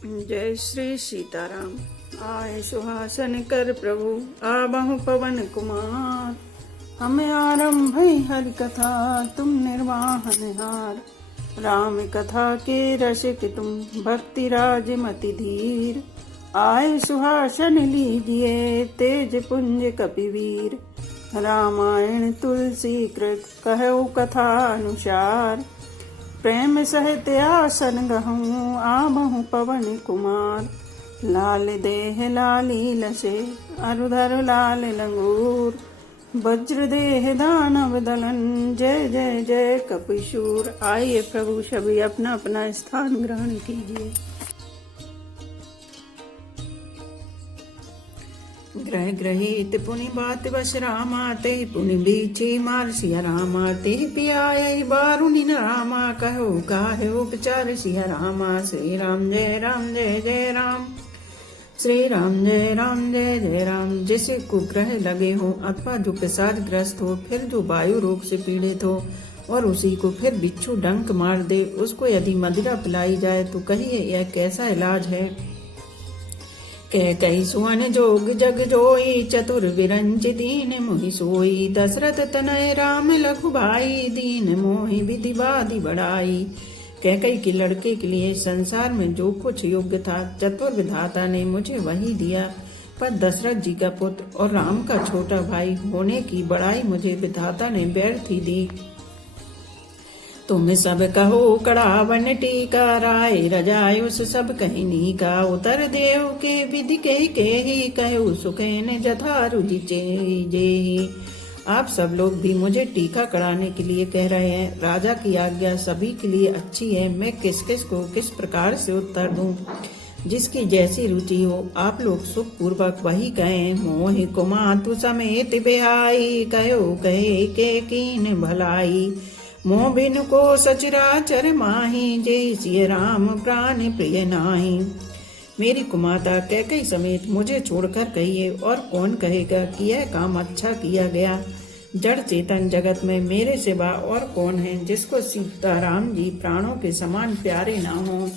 जय श्री सीताराम। आए सुहासन कर प्रभु आबहु पवन कुमार। हमें आरंभ हरि कथा तुम निर्वाहन हार। राम कथा के रसिक तुम भक्ति राज मति धीर। आए सुहासन लीजिए तेज पुंज कपिवीर। रामायण तुलसी कृत कहु कथा अनुसार। प्रेम सहित आसन गहूँ आबहु पवन कुमार। लाल देह लाली लसे अरुधर लाल लंगूर। वज्र देह दानव दलन जय जय जय कपिशूर। आइए प्रभु सभी अपना अपना स्थान ग्रहण कीजिए। ग्रह ग्रहित पुनि बात बस रामा ते पुनि बीछी मार सिया रामा ते पियाय बारुनि न रामा कहो काहे उपचार सिया रामा। श्री राम जय जय राम। श्री राम जय जय राम। जिसे कुग्रह लगे हो अथवा जो पिशाच ग्रस्त हो, फिर जो वायु रोग से पीड़ित हो और उसी को फिर बिच्छू डंक मार दे, उसको यदि मदिरा पिलाई जाए तो कहिए यह कैसा इलाज है। कही सुवन जोग जग जोई चतुर विरंच दीन मोहि सोई। दशरथ तनय राम लखु भाई दीन मोहि विधि बाधि बढ़ाई। कैकई के लड़के के लिए संसार में जो कुछ योग्य था चतुर विधाता ने मुझे वही दिया, पर दशरथ जी का पुत्र और राम का छोटा भाई होने की बड़ाई मुझे विधाता ने व्यर्थ ही दी। तुम सब कहो कड़ा वन टीका राय रजाय उस सब कहनी का। उतर देव के विधि के ही कहो सुखेन जथा रुचि जेहि। आप सब लोग भी मुझे टीका कड़ाने के लिए कह रहे हैं। राजा की आज्ञा सभी के लिए अच्छी है, मैं किस किस को किस प्रकार से उत्तर दूं। जिसकी जैसी रुचि हो आप लोग सुख पूर्वक वही कहें। मोहि कुमातु समेत बिहाई कहो कहे के कीन भलाई। मोह बिन को सचराचर माही जय सिय राम प्राण प्रिय नाही। मेरी कुमाता कैकई समेत मुझे छोड़कर कहिए, और कौन कहेगा कि यह काम अच्छा किया गया। जड़ चेतन जगत में मेरे सिवा और कौन है जिसको सीताराम जी प्राणों के समान प्यारे ना हो।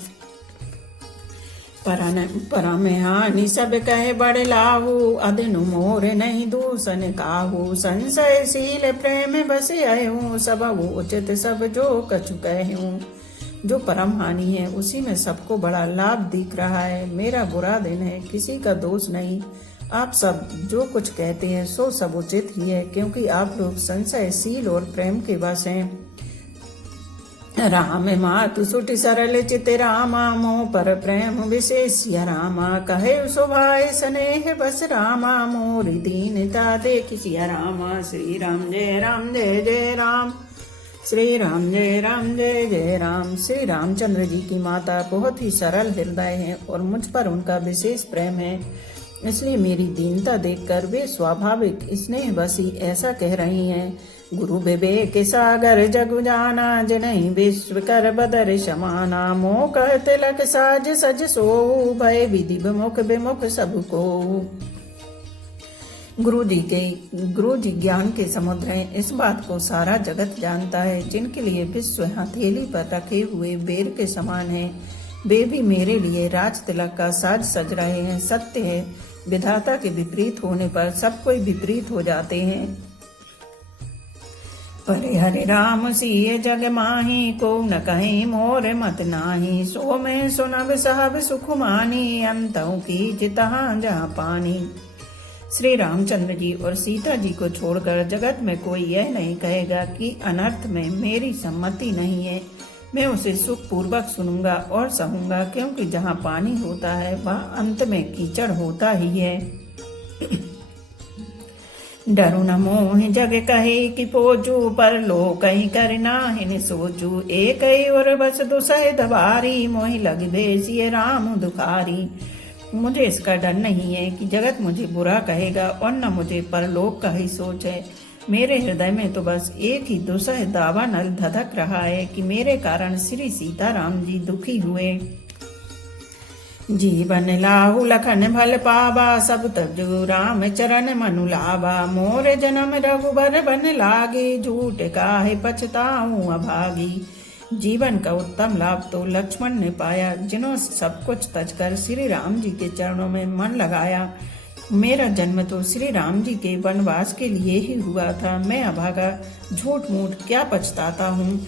परमहानि सब कहे बड़ लाहू अदनु मोर नहीं दूषण काहू। संशयशील प्रेम बस अहूँ सब उचित सब जो कछु कहूँ। जो परम हानि है उसी में सबको बड़ा लाभ दिख रहा है। मेरा बुरा दिन है, किसी का दोष नहीं। आप सब जो कुछ कहते हैं सो सब उचित ही है, क्योंकि आप लोग संशयशील और प्रेम के वश हैं। राम मातु सुटि सरल चित रामा मोह पर प्रेम विशेष रामा। कहे सुभाय स्नेह बस रामा मोरी दीनता देख सिया रामा। श्री राम जय जय राम। श्री राम जय जय राम। श्री रामचंद्र जी की माता बहुत ही सरल हृदय हैं और मुझ पर उनका विशेष प्रेम है, इसलिए मेरी दीनता देखकर वे स्वाभाविक स्नेह बसी ऐसा कह रही हैं। गुरु विवेक सागर जग जाना जिन्हीं विश्व कर बदर समाना। मोह कह तिलक साज सज सो भय विधि विमुख विमुख सबको। गुरु जी ज्ञान के समुद्र हैं, इस बात को सारा जगत जानता है। जिनके लिए विश्व हथेली पर रखे हुए बेर के समान है, वे भी मेरे लिए राज तिलक का साज सज रहे हैं। सत्य है, विधाता के विपरीत होने पर सब कोई विपरीत हो जाते हैं। परे हरे राम सिय जग माही को न कहीं मोर मत नाही। सो में सुनब सहब सुख मानी अंतों की जितहाँ जहाँ पानी। श्री रामचंद्र जी और सीता जी को छोड़कर जगत में कोई यह नहीं कहेगा कि अनर्थ में मेरी सम्मति नहीं है। मैं उसे सुख पूर्वक सुनूंगा और सहूंगा, क्योंकि जहाँ पानी होता है वह अंत में कीचड़ होता ही है। डरु न मोह जग कहे कि पोजू पर लो कहीं करना हिन सोचू। एक और बस दुसह दबारी मोहि लग भेसिए राम दुखारी। मुझे इसका डर नहीं है कि जगत मुझे बुरा कहेगा, और न मुझे परलोक का ही सोच है। मेरे हृदय में तो बस एक ही दुसह दावा नल धधक रहा है कि मेरे कारण श्री सीताराम जी दुखी हुए। जीवन लाहु लखन भल पावा सब तजु राम चरण मनु लावा। मोर जन्म रघुबर बन लागे झूठ काहे पछताऊं अभागी। जीवन का उत्तम लाभ तो लक्ष्मण ने पाया, जिन्होंने सब कुछ तजकर श्री राम जी के चरणों में मन लगाया। मेरा जन्म तो श्री राम जी के वनवास के लिए ही हुआ था। मैं अभागा झूठ मूठ क्या पछताता हूँ।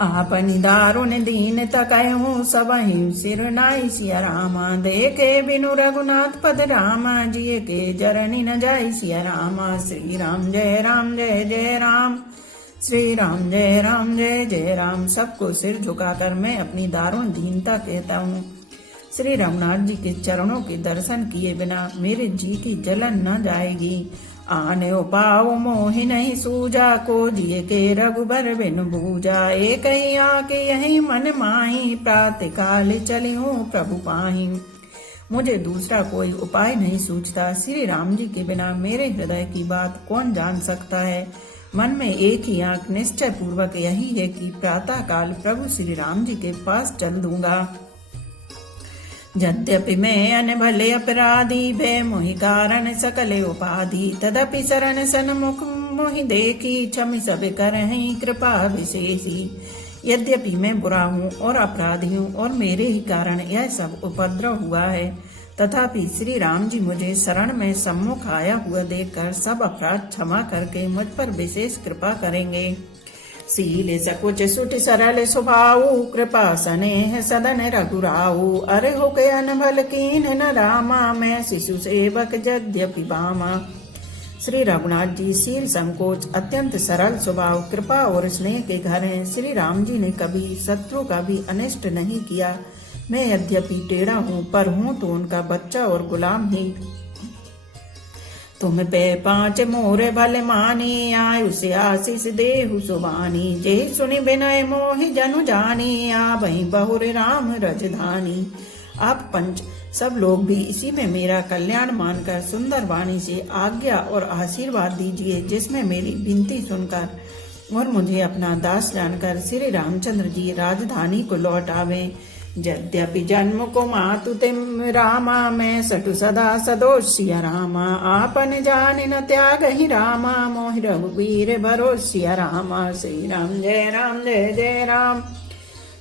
आपनि दारुण दीन तकहूँ सबहि सिर नाई सिया रामा। देखे बिनु रघुनाथ पद रामा, जिय के जरनी न जाई सिया रामा। श्री राम जय राम जय जय राम, श्री राम जय राम जय जय राम। सबको सिर झुकाकर मैं अपनी दारुण दीनता कहता हूँ। श्री रघुनाथ जी के चरणों के दर्शन किए बिना मेरे जी की जलन न जाएगी। आने उपाओ मोहि नहीं सूजा, को जिए के रघुबर बिन बूजा। एक ही आके यही मन माही, प्रातः काल चली हूँ प्रभु पाही। मुझे दूसरा कोई उपाय नहीं सूझता। श्री राम जी के बिना मेरे हृदय की बात कौन जान सकता है। मन में एक ही आंख निश्चय पूर्वक यही है कि प्रातः काल प्रभु श्री राम जी के पास चल दूंगा। यद्यपि मैं अन भले अपराधी, भय मोहि कारण सकले उपाधि। तदपि शरण सन्मुख मोहि देखी, क्षमि सब करहि कृपा विशेषी। यद्यपि मैं बुरा हूँ और अपराधी हूँ और मेरे ही कारण यह सब उपद्रव हुआ है, तथापि श्री राम जी मुझे शरण में सम्मुख आया हुआ देखकर सब अपराध क्षमा करके मुझ पर विशेष कृपा करेंगे। सील सकुच सुट सरल स्वभाव, कृपा स्नेह सदन रघुराऊ। अरे हो के अनभल कीन न रामा, मैं शिशु सेवक यद्यपि बामा। श्री रघुनाथ जी शील संकोच अत्यंत सरल स्वभाव, कृपा और स्नेह के घर हैं। श्री राम जी ने कभी शत्रु का भी अनिष्ट नहीं किया। मैं यद्यपि टेढ़ा हूँ पर हूँ तो उनका बच्चा और गुलाम ही। तुम पे पांच मोरे भले मानी, आयु से आशीष देहु सुबानी। जे सुनि विनय मोहि जनु जानी, आ वही बहुर राम रजधानी। आप पंच सब लोग भी इसी में मेरा कल्याण मानकर सुंदर वाणी से आज्ञा और आशीर्वाद दीजिए, जिसमें मेरी विनती सुनकर और मुझे अपना दास जानकर श्री रामचंद्र जी राजधानी को लौट आवे। यद्यपि जन्म को मातु तिम रामा, मैं सटु सदा सदोषिया रामा। आपन जान न त्याग ही रामा, मोहि रघुवीर भरोसिया रामा। श्री राम जय राम जय जय राम,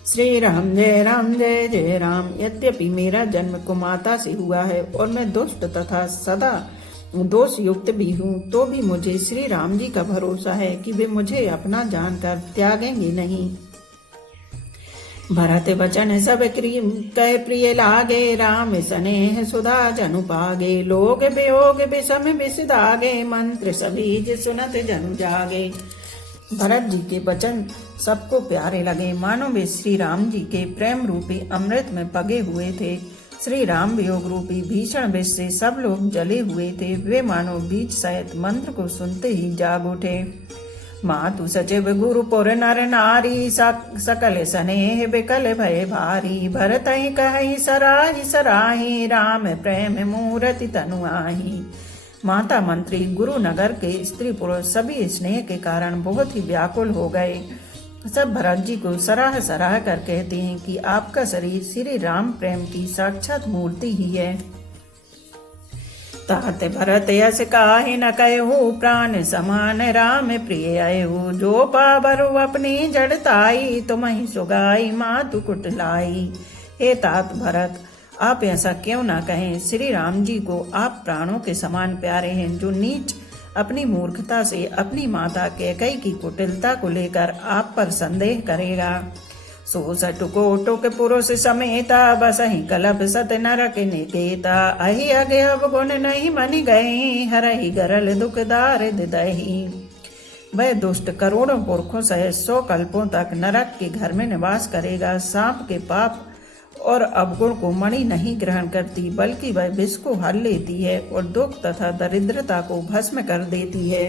श्री राम जय राम जय जय राम। यद्यपि मेरा जन्म कुमाता से हुआ है और मैं दुष्ट तथा सदा दोष युक्त भी हूँ, तो भी मुझे श्री राम जी का भरोसा है कि वे मुझे अपना जानकर त्यागेंगे नहीं। भरत वचन सब कह प्रिय लागे, राम स्नेह सुधा जनु पागे। लोग वियोग विषम विष दागे, मंत्र सबीज सुनत जनु जागे। भरत जी के वचन सबको प्यारे लगे, मानो वे श्री राम जी के प्रेम रूपी अमृत में पगे हुए थे। श्री राम वियोग रूपी भीषण विष से सब लोग जले हुए थे। वे मानो बीज सहित मंत्र को सुनते ही जाग उठे। मातु सचिव गुरु पुर नर नारी, सकल स्नेह विकल भय भारी। भरत ही कहि सराहि सराहि, राम प्रेम मूरति तनु आही। माता मंत्री गुरु नगर के स्त्री पुरुष सभी स्नेह के कारण बहुत ही व्याकुल हो गए। सब भरत जी को सराह सराह कर कहते हैं कि आपका शरीर श्री राम प्रेम की साक्षात मूर्ति ही है। तात भरत यस काहि न कहु, प्राण समान राम प्रिय अयहु। जो पाबरु अपनी जड़ताई, तुमहि सुगाई मातु कुटलाई। हे तात भरत, आप ऐसा क्यों ना कहें। श्री राम जी को आप प्राणों के समान प्यारे हैं। जो नीच अपनी मूर्खता से अपनी माता कैकेयी की कुटिलता को लेकर आप पर संदेह करेगा। सो सटुकोटुक पुरुष समेता, बसहि कलप सत नरक निकेता। अहि अगे अवगुण नहीं मनि गई, हरहि गरल दुखदार हृदयहि। वह दुष्ट करोड़ों पुरखों सहित 100 कल्पों तक नरक के घर में निवास करेगा। सांप के पाप और अवगुण को मणि नहीं ग्रहण करती, बल्कि वह विष को हर लेती है और दुख तथा दरिद्रता को भस्म कर देती है।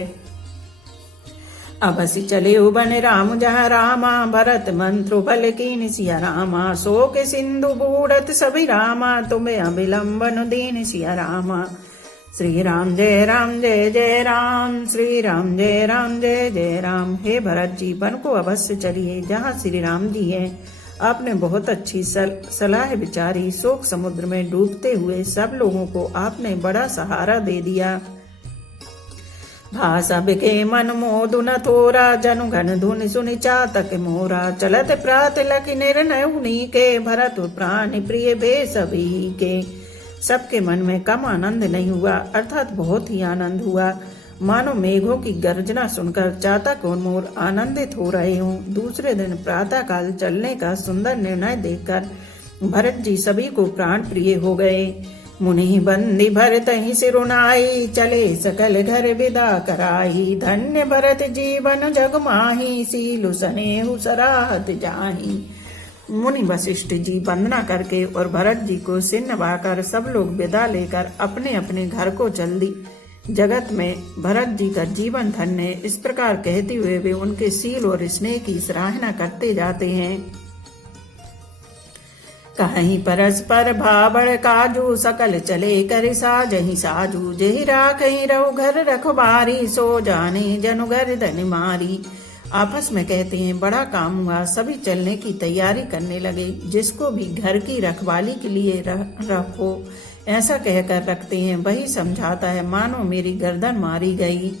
अबसि चले बन राम जहाँ रामा, भरत मंत्रु बल कीन सिया रामा। शोक सिंधु बूढ़त सभी रामा, तुम्हें अविलंबन दीन सिया रामा। श्री राम जय राम जय जय राम, श्री राम जय राम जय जय राम। हे भरत जी, वन को अवश्य चलिए जहाँ श्री राम जी हैं। आपने बहुत अच्छी सलाह विचारी। शोक समुद्र में डूबते हुए सब लोगों को आपने बड़ा सहारा दे दिया। भाषा बिके मन मोदु न थोरा, जनु घन धुन सुनि चातक मोरा। चलत प्रात लखि निर्णय उनी के, भरत प्राण प्रिय भे सभी के। सबके मन में कम आनंद नहीं हुआ, अर्थात बहुत ही आनंद हुआ। मानो मेघों की गर्जना सुनकर चातक और मोर आनंदित हो रहे हों। दूसरे दिन प्रातः काल चलने का सुंदर निर्णय देखकर भरत जी सभी को प्राण प्रिय हो गए। मुनि बंदी भरत ही सिरुनाई, चले सकल घर विदा कराई। धन्य भरत जीवन जग माही, सीलु सनेहु सराहत जाही। मुनि वशिष्ठ जी वंदना करके और भरत जी को सिर नवाकर सब लोग विदा लेकर अपने अपने घर को चल दी। जगत में भरत जी का जीवन धन्य है, इस प्रकार कहते हुए वे उनके सील और स्नेह की सराहना करते जाते हैं। कहीं परस्पर भावड़ काजू, सकल चले कर साजहि साजू। जेहि राखहि रहु घर रखबारी, सो जाने जनु गर्दन मारी। आपस में कहते हैं बड़ा काम हुआ, सभी चलने की तैयारी करने लगे। जिसको भी घर की रखवाली के लिए रखो ऐसा कहकर रखते हैं, वही समझाता है मानो मेरी गर्दन मारी गई।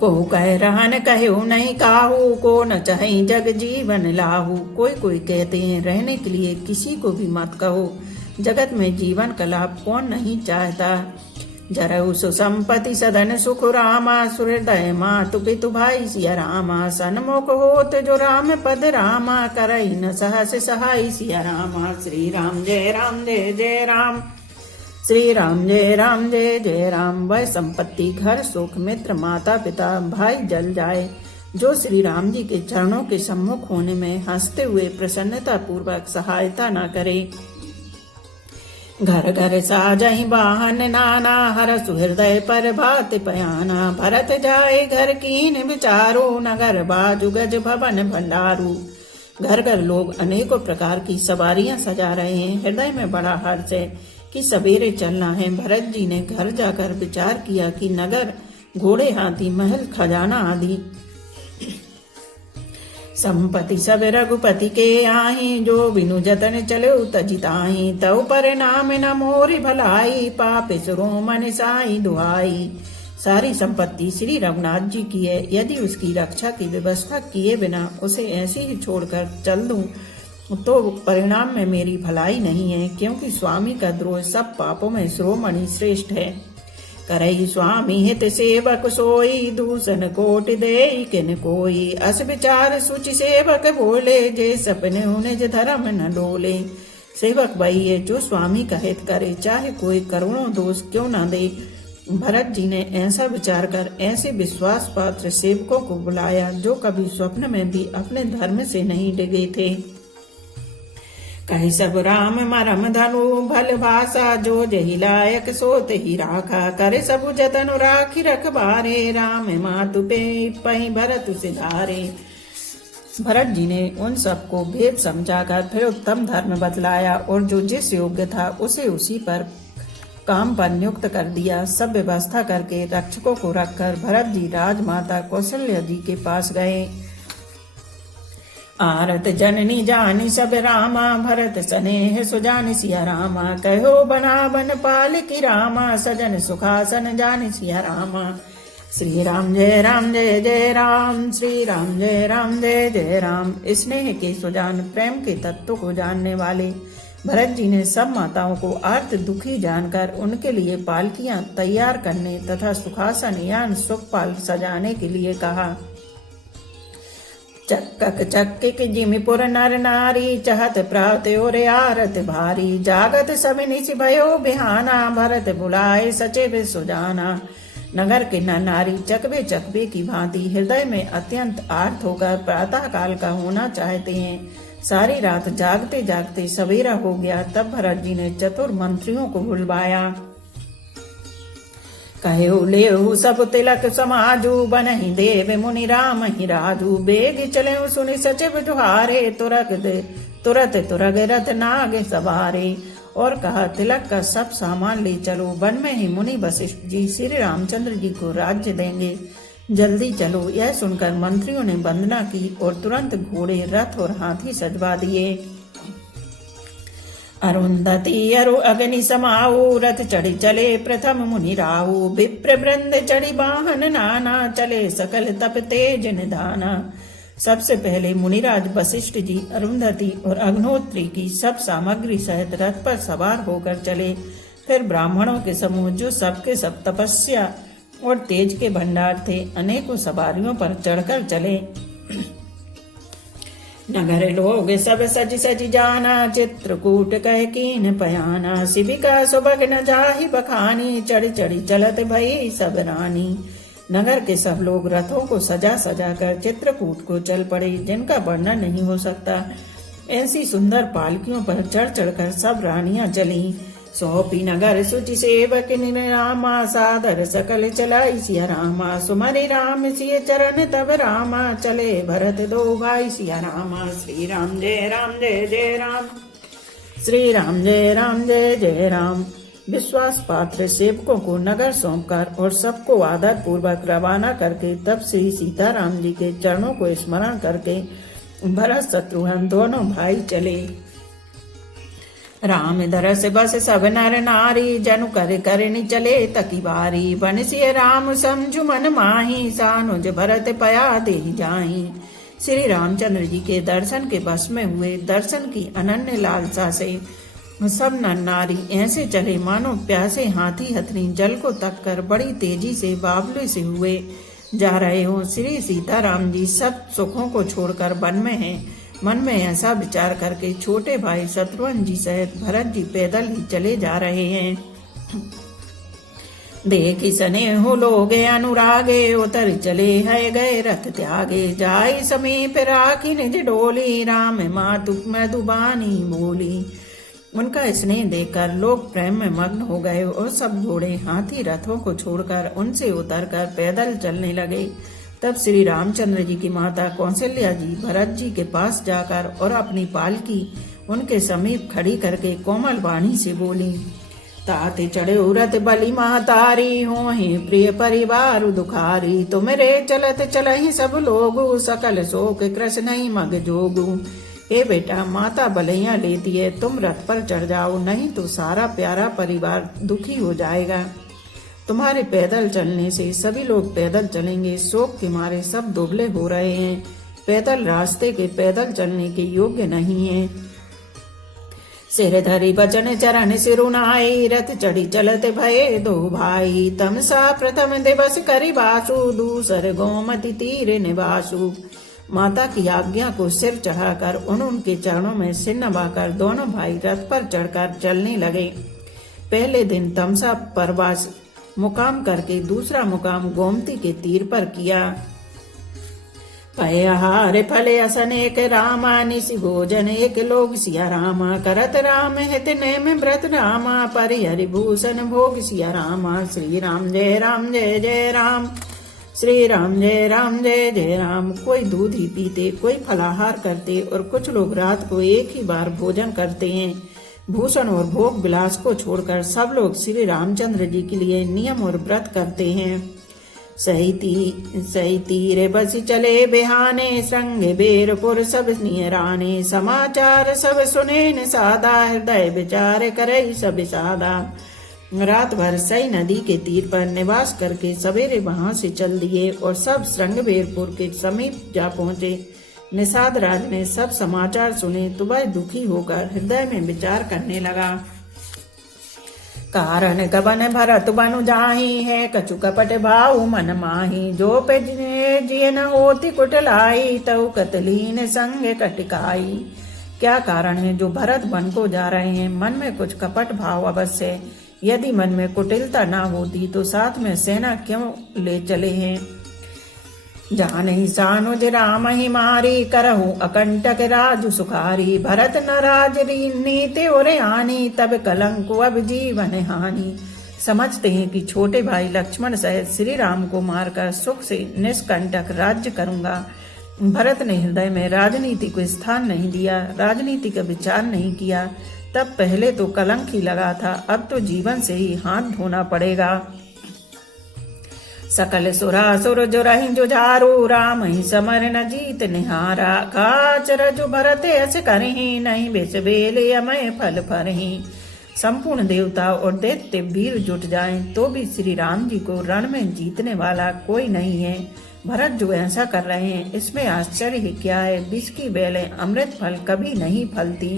को कह रहन कहु नहीं काहू, को न चाहे जग जीवन लाहू। कोई कहते हैं रहने के लिए किसी को भी मत कहो, जगत में जीवन का लाभ कौन नहीं चाहता। जरऊ सुसंपत्ति सदन सुख रामा, सुहृदय मातु पितु भाई सिया रामा। सन्मुख होत जो राम पद रामा, करई न सहस सहाय सिया रामा। श्री राम जय राम जय जय राम, श्री राम जय राम जय जय राम। वह संपत्ति घर सुख मित्र माता पिता भाई जल जाए, जो श्री राम जी के चरणों के सम्मुख होने में हंसते हुए प्रसन्नता पूर्वक सहायता न करे। घर घर साजहि वाहन नाना, हर सुहृदय पर भात पयाना। भरत जाए घर कीन विचारो, नगर बाजु गज भवन भंडारू। घर घर लोग अनेकों प्रकार की सवारियां सजा रहे हैं। हृदय में बड़ा हर्ष है कि सवेरे चलना है। भरत जी ने घर जाकर विचार किया कि नगर घोड़े हाथी महल खजाना आदि संपत्ति सब रघुपति के आही। जो बिनु जतन चले तजिताही, तव परिणाम न मोरि भलाई। पापे सुरो मन साई दुहाई। सारी संपत्ति श्री रघुनाथ जी की है, यदि उसकी रक्षा की व्यवस्था किए बिना उसे ऐसे ही छोड़कर चल दूं तो परिणाम में मेरी भलाई नहीं है, क्योंकि स्वामी का द्रोह सब पापों में शिरोमणि श्रेष्ठ है। करई स्वामी हित सेवक सोई, दूषण कोटि देई किन कोई। अस विचार सुचि सेवक बोले, जे सपने निज धर्म न डोले। सेवक वही है जो स्वामी का हित करे, चाहे कोई करोड़ों दोष क्यों न दे। भरत जी ने ऐसा विचार कर ऐसे विश्वास पात्र सेवकों को बुलाया, जो कभी स्वप्न में भी अपने धर्म से नहीं डिगे थे। कही सब राम मरम धनु भल भाषा, जो जही लायक सोत ही राखा। करे सब जतन राखी रखबारे, राम मातु पे पही भरत सिधारे। भरत जी ने उन सबको भेद समझाकर फिर उत्तम धर्म बतलाया, और जो जिस योग्य था उसे उसी पर काम पर नियुक्त कर दिया। सब व्यवस्था करके रक्षकों को रखकर भरत जी राजमाता कौशल्या जी के पास गए। आरत जननी जानी सब रामा, भरत स्नेह सुजानि सिया रामा। कहो बना बन पाल की रामा, सजन सुखासन जानि सिया रामा। श्री राम जय जय राम, श्री राम जय जय राम। स्नेह के सुजान प्रेम के तत्व को जानने वाले भरत जी ने सब माताओं को आर्त दुखी जानकर उनके लिए पालकियां तैयार करने तथा सुखासन यान सुखपाल सजाने के लिए कहा। चक्कक चक्किक जिमिपुर नर नारी, चहत प्रात और आरत भारी। जागत सब निशि भयो बिहाना, भरत बुलाए सचिव सुजाना। नगर के नर नारी चकबे चकबे की भांति हृदय में अत्यंत आर्त होकर प्रातः काल का होना चाहते हैं। सारी रात जागते जागते सवेरा हो गया, तब भरत जी ने चतुर मंत्रियों को बुलवाया। कहो लेहु सब तिलक समाजू, बनहि देव मुनि राम ही राजू। बेग चले सुनि सचिव दुहारे, तुरत तुरग रथ नाग सवारे। और कहा तिलक का सब सामान ले चलो, वन में ही मुनि वशिष्ठ जी श्री रामचंद्र जी को राज्य देंगे, जल्दी चलो। यह सुनकर मंत्रियों ने वंदना की और तुरंत घोड़े रथ और हाथी सजवा दिए। अरुंधति अरु अग्नि समाऊ रथ चढ़ी चले प्रथम मुनि राहु विप्र वृंद चढ़ी वाहन नाना चले सकल तप तेज निधाना। सबसे पहले मुनिराज वशिष्ठ जी अरुंधति और अग्नोत्री की सब सामग्री सहित रथ पर सवार होकर चले। फिर ब्राह्मणों के समूह जो सबके सब तपस्या और तेज के भंडार थे अनेकों सवारियों पर चढ़कर चले। नगर लोग सब सज सज जाना चित्रकूट कह कीन पयाना शिविका सुभग न जाहि बखानी चढ़ी चढ़ी चलत भई सब रानी। नगर के सब लोग रथों को सजा सजा कर चित्रकूट को चल पड़े जिनका वर्णन नहीं हो सकता। ऐसी सुंदर पालकियों पर चढ़ चढ़कर सब रानियां चली। सौंपी नगर सुचि सेवक रामा सादर सकल चलाई सिया रामा सुमरि राम सिय चरण तब रामा चले भरत दो भाई सिया रामा। श्री राम जय जय राम श्री राम जय जय राम। विश्वास पात्र सेवकों को नगर सौंपकर और सबको आदर पूर्वक रवाना करके तब श्री सीताराम जी के चरणों को स्मरण करके भरत शत्रुघ्न दोनों भाई चले। राम दरस बस सब नर नारी जनु कर करनी चले तकी बारी बनसिय राम समझु मन माही सानुज भरत पया दे जाही। श्री रामचंद्र जी के दर्शन के बस में हुए दर्शन की अनन्य लालसा से सब नर नारी ऐसे चले मानो प्यासे हाथी हथनी जल को तक कर बड़ी तेजी से बावले से हुए जा रहे हो। श्री सीताराम जी सब सुखों को छोड़कर वन में हैं। मन में ऐसा विचार करके छोटे भाई शत्रुघ्न जी सहित भरत जी पैदल ही चले जा रहे हैं। देखी स्नेह लोगे अनुरागे उतर चले है गए रथ त्यागे जाई समीप राखी निज डोली राम मातु मधुबानी बोली। उनका स्नेह देखकर लोग प्रेम में मग्न हो गए और सब घोड़े हाथी रथों को छोड़कर उनसे उतरकर पैदल चलने लगे। तब श्री रामचंद्र जी की माता कौशल्या जी भरत जी के पास जाकर और अपनी पालकी उनके समीप खड़ी करके कोमल वाणी से बोली। ताते चढ़े उरत बलि महतारी हो ही प्रिय परिवार दुखारी तुमरे चलत चलहि सब लोगु सकल शोक कृष्ण नहीं मग जोगु। हे बेटा माता बलैया लेती है तुम रथ पर चढ़ जाओ नहीं तो सारा प्यारा परिवार दुखी हो जाएगा। तुम्हारे पैदल चलने से सभी लोग पैदल चलेंगे। शोक के मारे सब दुबले हो रहे हैं। पैदल रास्ते के पैदल चलने के योग्य नहीं है। सिर धरी बचन चरण सिरुनाई रथ चढ़ी चलत भये दो भाई तमसा प्रथम दिवस करी बासु दूसर गोमती तीर निवासु। माता की आज्ञा को सिर चढ़ाकर उनके चरणों में सिर नवाकर दोनों भाई रथ पर चढ़कर चलने लगे। पहले दिन तमसा परवास मुकाम करके दूसरा मुकाम गोमती के तीर पर किया। पयहार फले असन एक रामा निशि भोजन एक लोग सिया रामा करत राम हित नेम व्रत रामा परिहरि भूषण भोग सिया रामा। श्री राम जय जय राम श्री राम जय जय राम। कोई दूध ही पीते कोई फलाहार करते और कुछ लोग रात को एक ही बार भोजन करते हैं। भूषण और भोग विलास को छोड़कर सब लोग श्री रामचंद्र जी के लिए नियम और व्रत करते हैं। सही तीरे बस चले बिहाने संग बेरपुर सब नियराने समाचार सब सुने न सादा हृदय विचार करे सब सादा। रात भर सई नदी के तीर पर निवास करके सवेरे वहां से चल दिए और सब श्रृंगबेरपुर के समीप जा पहुंचे। निषाद राज ने सब समाचार सुने तो वह दुखी होकर हृदय में विचार करने लगा। कारण गबन भरत बनु जाही है कछु कपट भाव मन माही जो पे जिय न होती कुटलाई तऊ कतलीन संग कटिकाई। क्या कारण है जो भरत वन को जा रहे हैं? मन में कुछ कपट भाव अवश्य है। यदि मन में कुटिलता न होती तो साथ में सेना क्यों ले चले हैं? जान ही सानुज राम ही मारी करहु अकंटक राजु सुखारी भरत न राज नीति और आनी तब कलंक अब जीवन हानि। समझते हैं कि छोटे भाई लक्ष्मण सहित श्री राम को मारकर सुख से निष्कंटक राज्य करूंगा। भरत ने हृदय में राजनीति को स्थान नहीं दिया, राजनीति का विचार नहीं किया। तब पहले तो कलंक ही लगा था, अब तो जीवन से ही हाथ धोना पड़ेगा। सकल सुरासुर जुरहि जुझारू राम ही समर न जीत निहारा खाचर जो भरत अस करही नहीं बेच बेले अमय फल फरही। संपूर्ण देवता और दैत्य वीर जुट जाएं तो भी श्री राम जी को रण में जीतने वाला कोई नहीं है। भरत जो ऐसा कर रहे हैं इसमें आश्चर्य ही क्या है। विष की बेलें अमृत फल कभी नहीं फलती।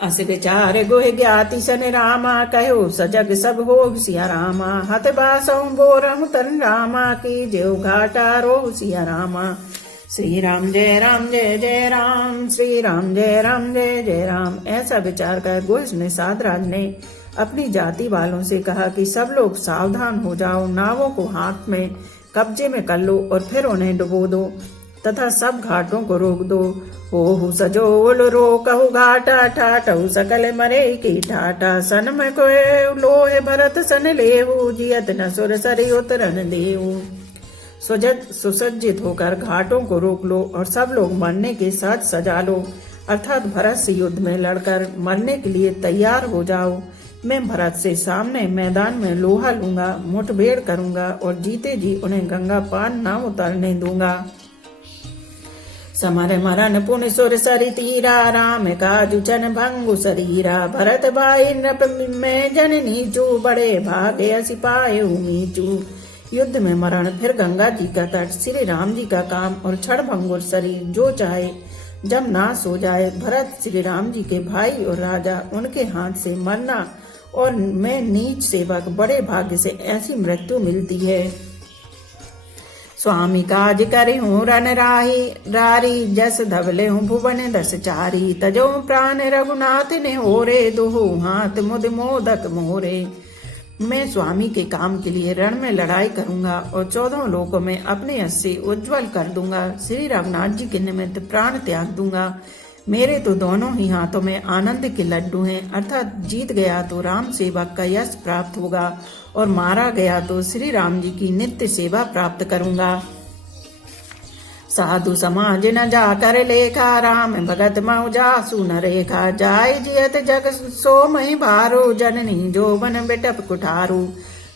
अस विचार गोह ज्ञाति सन रामा कहो सजग सब हो सिया रामा। हत बासौ बोरहु तन रामा की जेऊ घाटा रो सिया रामा। श्री राम जय जय राम, श्री राम जय जय राम। ऐसा विचार कर गोह निषाद राज ने अपनी जाति वालों से कहा कि सब लोग सावधान हो जाओ, नावों को हाथ में कब्जे में कर लो और फिर उन्हें डुबो दो तथा सब घाटों को रोक दो। हो सजोल रो कहु घाटा ठाटहु सकल मरे की ठाटा। सन में कोय लोहे भरत सन लेहु जियत न सुर सरी उतरन देहु। सुसज्जित होकर घाटों को रोक लो और सब लोग मरने के साथ सजा लो, अर्थात भरत से युद्ध में लड़कर मरने के लिए तैयार हो जाओ। मैं भरत से सामने मैदान में लोहा लूंगा, मुठभेड़ करूंगा और जीते जी उन्हें गंगा पार न उतरने दूंगा। समर मरण पुन सुर सरि तीरा राम काजु चन भंगु शरीरा। भरत भाई नृप में जननी चू बड़े भागे असि पाए मीचू। युद्ध में मरण, फिर गंगा जी का तट, श्री राम जी का काम और क्षण भंगुर शरीर जो चाहे जब नाश हो जाए। भरत श्री राम जी के भाई और राजा, उनके हाथ से मरना और मैं नीच सेवक, बड़े भाग्य से ऐसी मृत्यु मिलती है। स्वामी काज करे हूँ रन रारी जस धवले हूँ भुवन दस चारी। तजो प्राण रघुनाथ ने होरे दोहो हाथ मुद मोदक मोरे। मैं स्वामी के काम के लिए रण में लड़ाई करूंगा और 14 लोकों में अपने यश से उज्ज्वल कर दूंगा। श्री रघुनाथ जी के निमित्त प्राण त्याग दूंगा। मेरे तो दोनों ही हाथों में आनंद के लड्डू हैं, अर्थात जीत गया तो राम सेवक का यश प्राप्त होगा और मारा गया तो श्री राम जी की नित्य सेवा प्राप्त करूंगा। साधु समाज न जाकर लेखा राम भगत मऊ जासु न रेखा। जाय जियत जग सो मही भारो जननी जोबन बेटप कुठारू।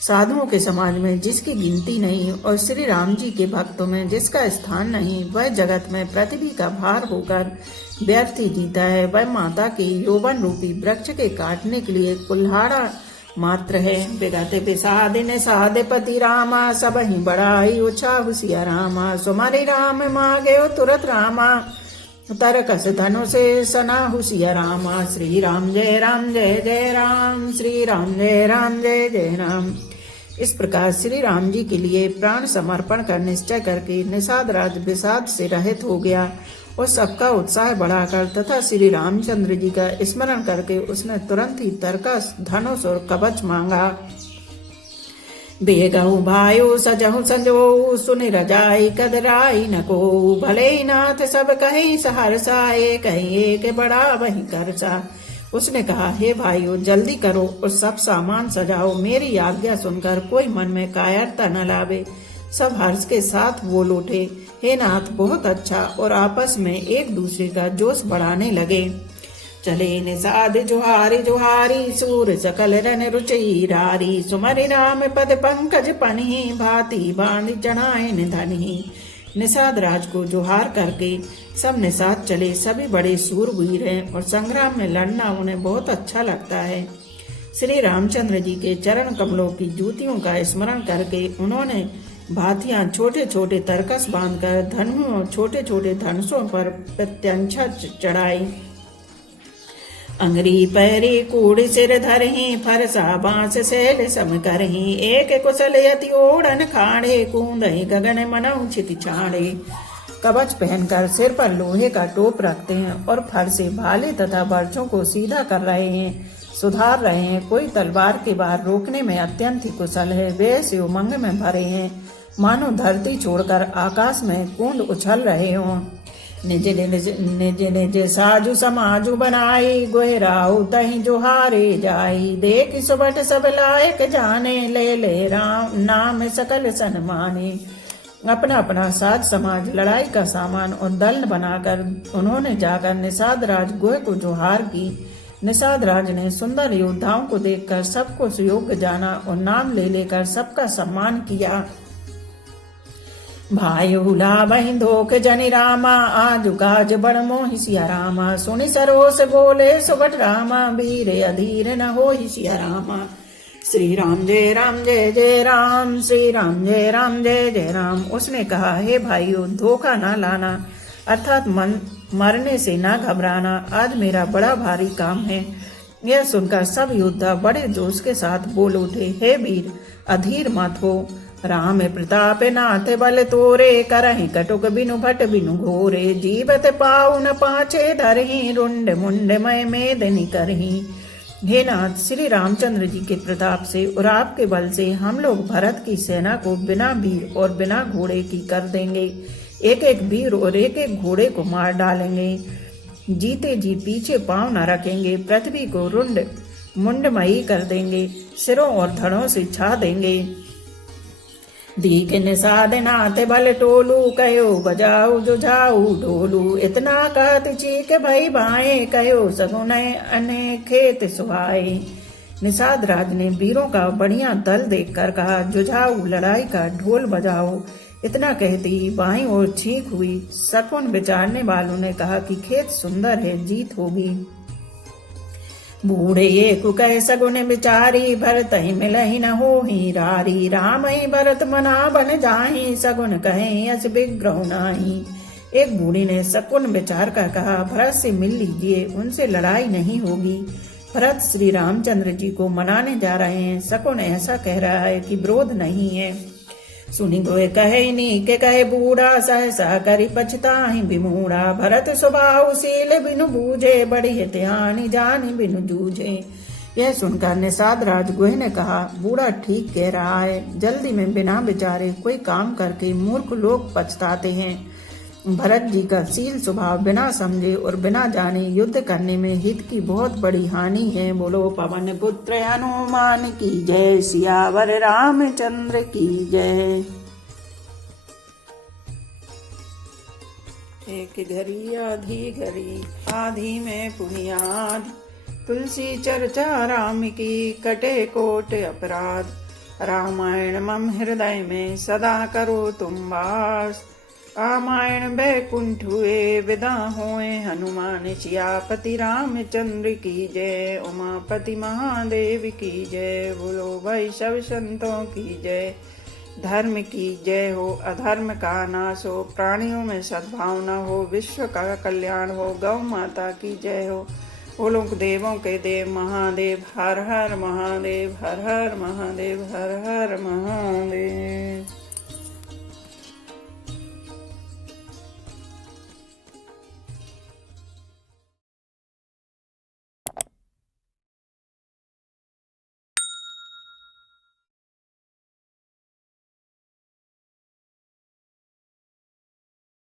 साधुओं के समाज में जिसकी गिनती नहीं और श्री राम जी के भक्तों में जिसका स्थान नहीं, वह जगत में पृथ्वी का भार होकर व्यर्थ ही जीता है। वह माता के यौवन रूपी वृक्ष के काटने के लिए कुल्हाड़ा मात्र है। विगत विषाद निषाद पति रामा सब ही बड़ाई उछा हुसिया रामा। सुमरि राम मांगे तुरत रामा तरकस धनु से सना हुसिया रामा। श्री राम जय जय राम, श्री राम जय जय राम। इस प्रकार श्री राम जी के लिए प्राण समर्पण का निश्चय करके निषाद राज विषाद से रहित हो गया और सबका उत्साह बढ़ाकर तथा श्री रामचंद्र जी का स्मरण करके उसने तुरंत ही तरकस धनुष और कवच मांगा। बेगहु भायो सजहु संजो सुन रजाई कदराई न को। भले नाथ सब कहीं सहरसाए कहीं एक बड़ा वही करसा। उसने कहा, हे भाइयों जल्दी करो और सब सामान सजाओ। मेरी आज्ञा सुनकर कोई मन में कायरता न लावे। सब हर्ष के साथ बोल उठे, हे नाथ बहुत अच्छा, और आपस में एक दूसरे का जोश बढ़ाने लगे। चले निषाद जुहारी जुहारी सूर सकल रन रुचि रारी। सुमरि राम पद पंकज पनहि भांति बांध चढ़ाए निधनहि। निषाद राज को जुहार करके सब निषाद चले। सभी बड़े सूरवीर हैं और संग्राम में लड़ना उन्हें बहुत अच्छा लगता है। श्री रामचंद्र जी के चरण कमलों की जूतियों का स्मरण करके उन्होंने भातियां छोटे छोटे तरकस बांधकर धनुओं छोटे छोटे धनुषों पर प्रत्यंछा चढ़ाई। अंगरी पैरी कूड़ सिर धरही फरसा बांस सैल सम करही। एक कुशल यति ओढ़न खाड़े कूंदही गगन मनऊ छिति छाड़े। कवच पहनकर सिर पर लोहे का टोप रखते हैं और फर से भाले तथा बर्छों को सीधा कर रहे हैं, सुधार रहे हैं। कोई तलवार के बार रोकने में अत्यंत ही कुशल है। वे से उमंग में भरे हैं मानो धरती छोड़कर आकाश में कूंद उछल रहे हों। निज निज साजु समाजु बनाई गोहराऊ तही जुहारे जाई। देख सुबट सब लायक जाने ले राम नाम सकल सन्माने। अपना अपना साज समाज लड़ाई का सामान और दल बनाकर उन्होंने जाकर निषाद राज गोह को जुहार की। निषाद राज ने सुंदर योद्धाओं को देखकर सबको सुयोग्य जाना और नाम ले लेकर सबका सम्मान किया। भाई हुला बहिं धोख जनि रामा, आजु काज बड़ मोहि सिया रामा। सुनि सरोस बोले सुबट रामा, वीर अधीर न होहि सिया रामा। श्री राम जय जय राम, श्री राम जय जय राम। उसने कहा, हे भाइयों, धोखा ना लाना, अर्थात मरने से ना घबराना। आज मेरा बड़ा भारी काम है। यह सुनकर सब योद्धा बड़े जोश के साथ बोल उठे, हे वीर, अधीर मत हो। राम प्रताप नाथ बल तोरे, करहि कटुक बिनु भट बिनु घोरे। जीवत पाऊ न पाछे धरहि, रुंड मुंड मय मेदनि करहि। हे नाथ, श्री रामचंद्र जी के प्रताप से और आपके बल से हम लोग भरत की सेना को बिना वीर और बिना घोड़े की कर देंगे। एक एक वीर और एक एक घोड़े को मार डालेंगे। जीते जी पीछे पांव न रखेंगे। पृथ्वी को रुंड मुंडमयी कर देंगे। सिरों और धड़ों से छा देंगे। दीख निषाद नाथ बल टोलू, कहो बजाऊ जुझाऊ ढोलू। इतना कहत चीक भई बाए, कहो सगुन अने खेत सुहाए। निषाद राज ने वीरों का बढ़िया दल देखकर कहा, जुझाऊ लड़ाई का ढोल बजाओ। इतना कहती बाई और छींक हुई। शकुन विचारने वालों ने कहा कि खेत सुंदर है, जीत होगी। बूढ़े एक कह सगुन बिचारी, भरत ही मिलहि न होहि रारी। राम ही भरत मना बन जाहि, सगुन कहे अस विग्रह नाही। एक बूढ़ी ने शकुन विचार कर कहा, भरत से मिल लीजिए, उनसे लड़ाई नहीं होगी। भरत श्री रामचंद्र जी को मनाने जा रहे हैं। शकुन ऐसा कह रहा है कि विरोध नहीं है। सुनि गोय कहे नी के कहे बूढ़ा, सहसा करि पछताहि विमूढ़ा। भरत स्वभाव शील बिनु बूझे, बड़ी ध्यान जानि बिनु जूझे। यह सुनकर निषाद राज गुह ने कहा, बूढ़ा ठीक कह रहा है। जल्दी में बिना विचारे कोई काम करके मूर्ख लोग पछताते हैं। भरत जी का शील स्वभाव बिना समझे और बिना जाने युद्ध करने में हित की बहुत बड़ी हानि है। बोलो पवन पुत्र हनुमान की जय, सियावर रामचंद्र की जय। एक घड़ी आधी में पुनियाद, तुलसी चर्चा राम की कटे कोट अपराध। रामायण मम हृदय में सदा करो तुम वास। रामायण बैकुंठ हुए विदा होए, हनुमान सियापति रामचंद्र की जय। उमापति महादेव की जय। बोलो भाई सब संतों की जय। धर्म की जय हो, अधर्म का नाश हो, प्राणियों में सद्भावना हो, विश्व का कल्याण हो। गौ माता की जय हो। बोलो देवों के देव महादेव, हर हर महादेव, हर हर महादेव, हर हर महादेव।